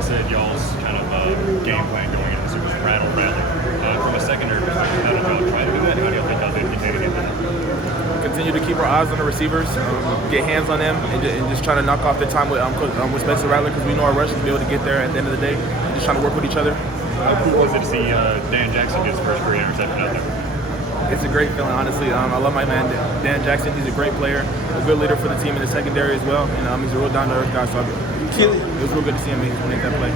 Mullen said y'all's kind of game plan going into this was rattle rally. From a secondary perspective, how did y'all try to do that? How do y'all think y'all did get that? Continue to keep our eyes on the receivers, get hands on them, and just try to knock off the time with Spencer Rattler, because we know our rush will be able to get there at the end of the day. And just trying to work with each other. How cool was it to see Dan Jackson get his first career interception out there? It's a great feeling, honestly. I love my man, Dan Jackson. He's a great player, a good leader for the team in the secondary as well. And he's a real down-to-earth guy, so it was real good to see him make that play.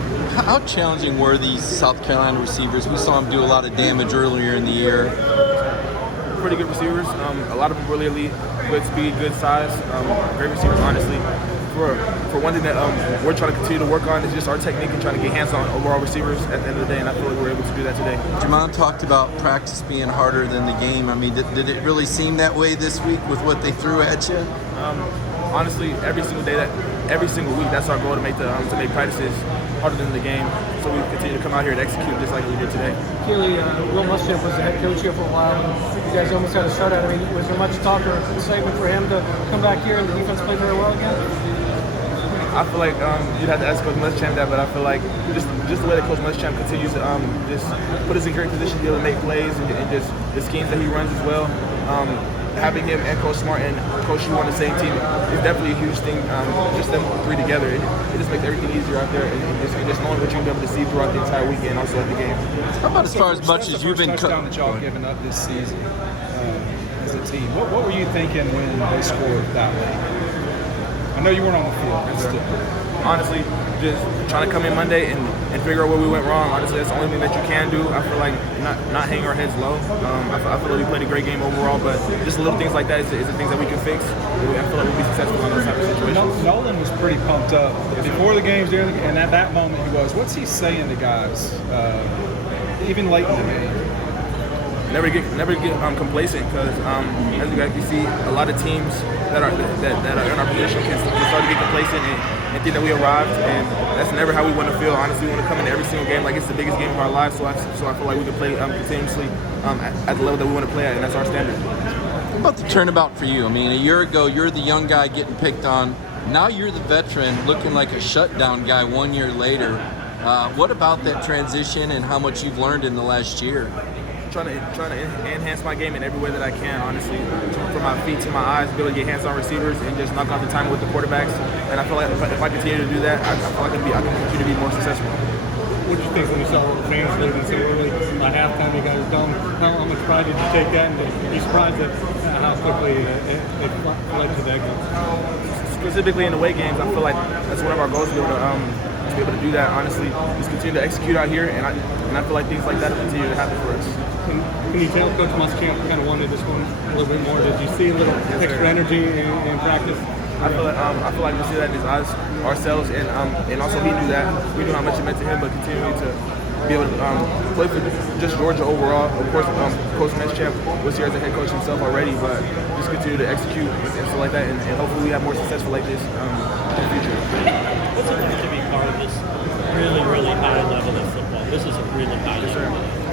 How challenging were these South Carolina receivers? We saw them do a lot of damage earlier in the year. Pretty good receivers. A lot of them really elite, good speed, good size, great receivers, honestly. For one thing that we're trying to continue to work on is just our technique and trying to get hands on overall receivers at the end of the day, and I feel like we're able to do that today. Jamon talked about practice being harder than the game. I mean, did it really seem that way this week with what they threw at you? Honestly, every single week, that's our goal to make practices harder than the game, so we continue to come out here and execute just like we did today. Kelee, Will Muschamp was the head coach here for a while. You guys almost had a shutout. I mean, was there much talk or excitement for him to come back here and the defense play very well again? I feel like you'd have to ask Coach Muschamp that, but I feel like just the way that Coach Muschamp continues to just put us in great position to be able to make plays and just the schemes that he runs as well. Having him and Coach Smart and Coach Yu on the same team is definitely a huge thing. Just them three together, it just makes everything easier out there, and just knowing what you'll be able to see throughout the entire weekend, also at the game. How about as far as much as you've been touchdown that y'all given up this season as a team? What were you thinking when they scored that way? I know you weren't on the field, but still. Honestly, just trying to come in Monday and figure out where we went wrong. Honestly, that's the only thing that you can do. I feel like not hanging our heads low. I feel like we played a great game overall, but just little things like that is the things that we can fix. I feel like we'll be successful in those type of situations. Nolan was pretty pumped up before the games, and at that moment he was. What's he saying to guys, even late in the game? Never get complacent, because as you guys can see, a lot of teams that are in our position can start to get complacent and think that we arrived, and that's never how we want to feel. Honestly, we want to come into every single game like it's the biggest game of our lives. So I feel like we can play continuously at the level that we want to play at, and that's our standard. What about the turnabout for you? I mean, a year ago you're the young guy getting picked on. Now you're the veteran looking like a shutdown guy 1 year later. What about that transition and how much you've learned in the last year? Trying to enhance my game in every way that I can, honestly, from my feet to my eyes, be able to get hands on receivers and just knock off the time with the quarterbacks. And I feel like if I continue to do that, I feel like I can continue to be more successful. What did you think when you saw fans leaving so early? By halftime, you guys were done. How much pride did you take that? And were you surprised at how quickly it led to that game? Specifically in the away games, I feel like that's one of our goals, to be able to do that. Honestly, just continue to execute out here, and I feel like things like that will continue to happen for us. Can you tell Coach Muschamp kind of wanted this one a little bit more? Did you see a little extra energy in practice? I feel like we see that in his eyes ourselves, and also he knew that. We knew how much it meant to him, but continuing to be able to play for just Georgia overall. Of course, Coach Muschamp was here as a head coach himself already, but just continue to execute and stuff like that, and hopefully we have more successful like this in the future. What's it like to be part of this really, really high level of football? This is a really high level.